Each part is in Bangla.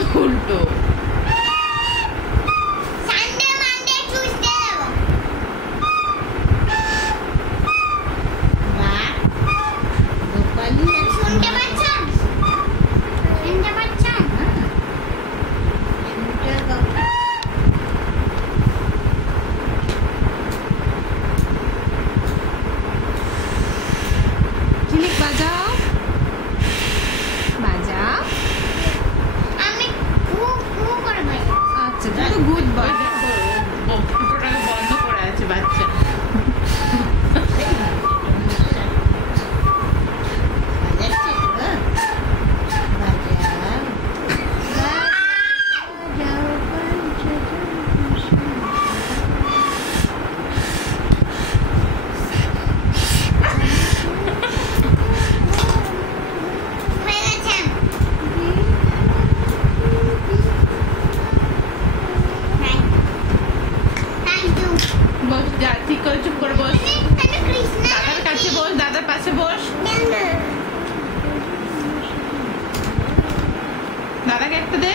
উল্টো চুপ করে বস, দাদার কাছে বস, দাদার পাশে বস, দাদাকে একটা দে।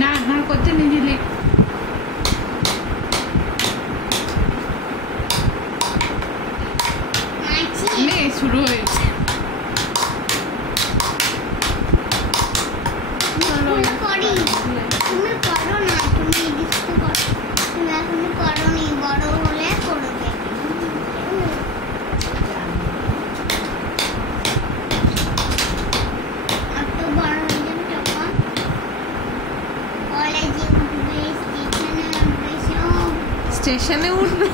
না না করতে নিয়ে শুরু হয়েছে। স্টেশনে উঠবে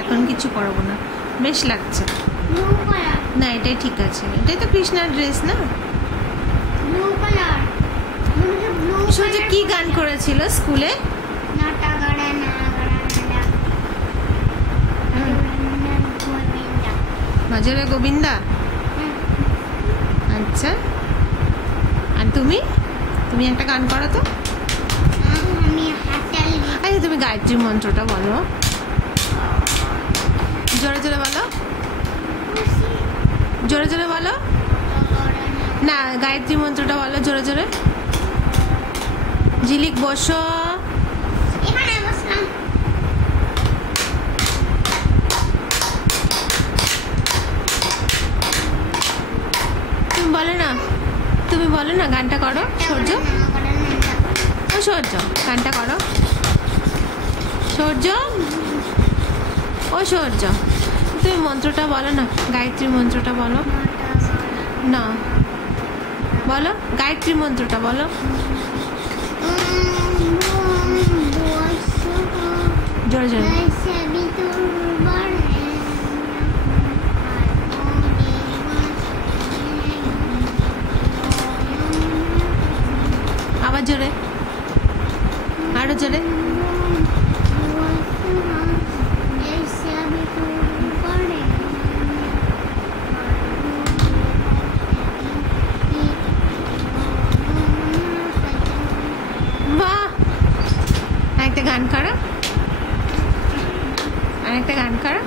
এখন কিছু করবো না, বেশ লাগছে না, এটাই ঠিক আছে, এটাই তো কৃষ্ণার ড্রেস না। সূর্য কি গান করেছিল স্কুলে? ভজরে গোবিন্দা। আচ্ছা, আর তুমি তুমি একটা গান করো তো। আচ্ছা, তুমি গায়ত্রী মন্ত্রটা বলো, জোরে জোরে বলো, জোরে জোরে বলো না, গায়ত্রী মন্ত্রটা বলো জোরে জোরে। ঝিলিক বসো, তুমি বলো না, তুমি বলো না, গানটা করো সূর্য। ও সূর্য, গানটা করো সূর্য। ও সূর্য, তুমি মন্ত্রটা বলো না, গায়ত্রী মন্ত্রটা বলো না, বলো গায়ত্রী মন্ত্রটা বলো। জোরে জোরে, আবার জোরে, আরো জোরে। একটা গান করো, আর একটা গান করো,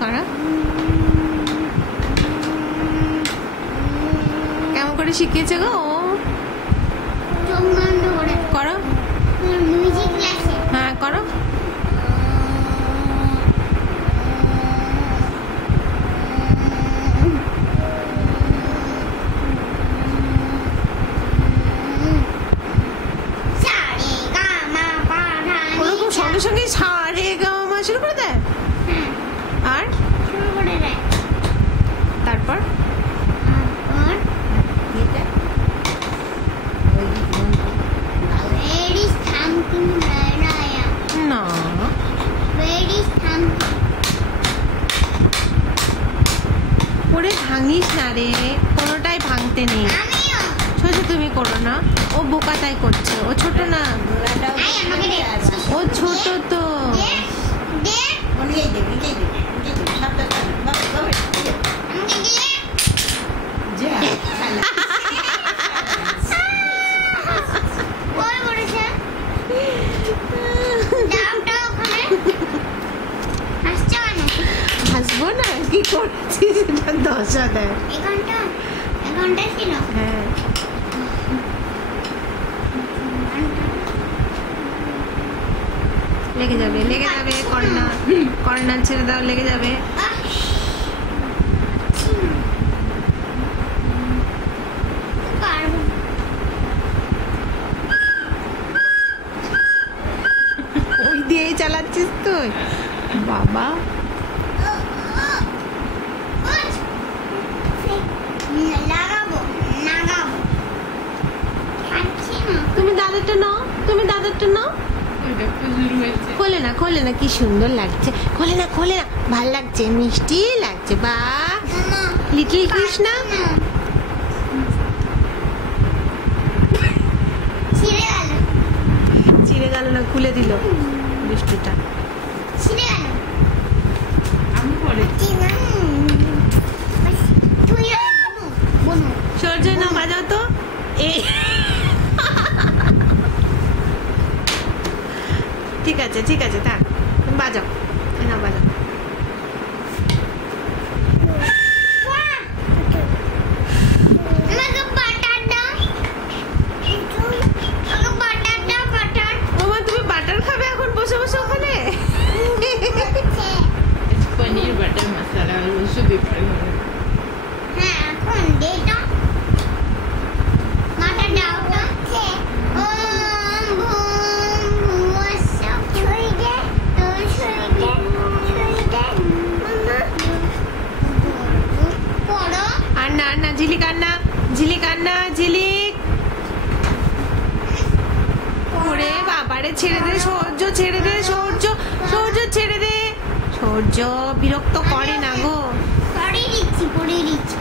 করো। কেমন করে শিখিয়েছে গো? করো, হ্যাঁ করো। সঙ্গে সঙ্গে সারে গামা শুরু করে দেয়। হ্যাঁ, আর শুরু করে দেয়। তারপর তারপর where is something Raya? না Where is something? করে ভাঙিস না রে, কোনোটাই ভাঙতে নেই। আমিও। সোজা তুমি করো না, ও বোকা তাই করছে, ও ছোট না, আই আমাকে দে। ও ছোট তো। দে, দে, আমাকে দে। ওই পড়েছে। দাও, দাও ওখানে। হাসছো কেন? হাসবো না, কি করছিস, এটা দশা দেয়। এখানটা ছিল। হ্যাঁ লেগে যাবে, লেগে যাবে, কর্নার কর্নার ছেড়ে দাও, লেগে যাবে। ওই দিয়েই চালাচ্ছিস তুই, বাবা। লাগাবো, লাগাবো। খাচ্ছি না। তুমি দাদারটা নাও, তুমি দাদারটা নাও। খোলে না, খোলে না, কি সুন্দর লাগছে। খোলে না, খোলে না, ভাল লাগছে, মিষ্টি লাগছে, বা মামা, লিটল কৃষ্ণা। ছিঁড়ে গেল, চিড়ে গেল না, খুলে দিল মিষ্টিটা। ছিঁড়ে গেল। আমি পরে তুই বনু সূর্য না বাজাও তো, এই ঠিক আছে, ঠিক আছে, থাক, তুমি বাজাও, না বাজাও। আমাকে বাটার দাও, আমাকে বাটার দাও, বাটার। ওমা, তুমি বাটার খাবে এখন বসে বসে ওখানে? পনির বাটার মশলা ওষুধ দিতে হবে। হ্যাঁ, এখন দে তো। বাটার দাও তো। ওম ভূম ভুবস্সুঃ। ছুঁই দে, ছুঁই দে, ছুঁই দে। মামা। পড়ো। আর না, আর না, ঝিলিক, আর না, ঝিলিক, আর না, ঝিলিক। ওরে বাবারে, ছেড়ে দে সূর্য, ছেড়ে দে সূর্য, সূর্য ছেড়ে দে। সূর্য বিরক্ত করে না গো। পড়ে দিচ্ছি, পড়ে দিচ্ছি।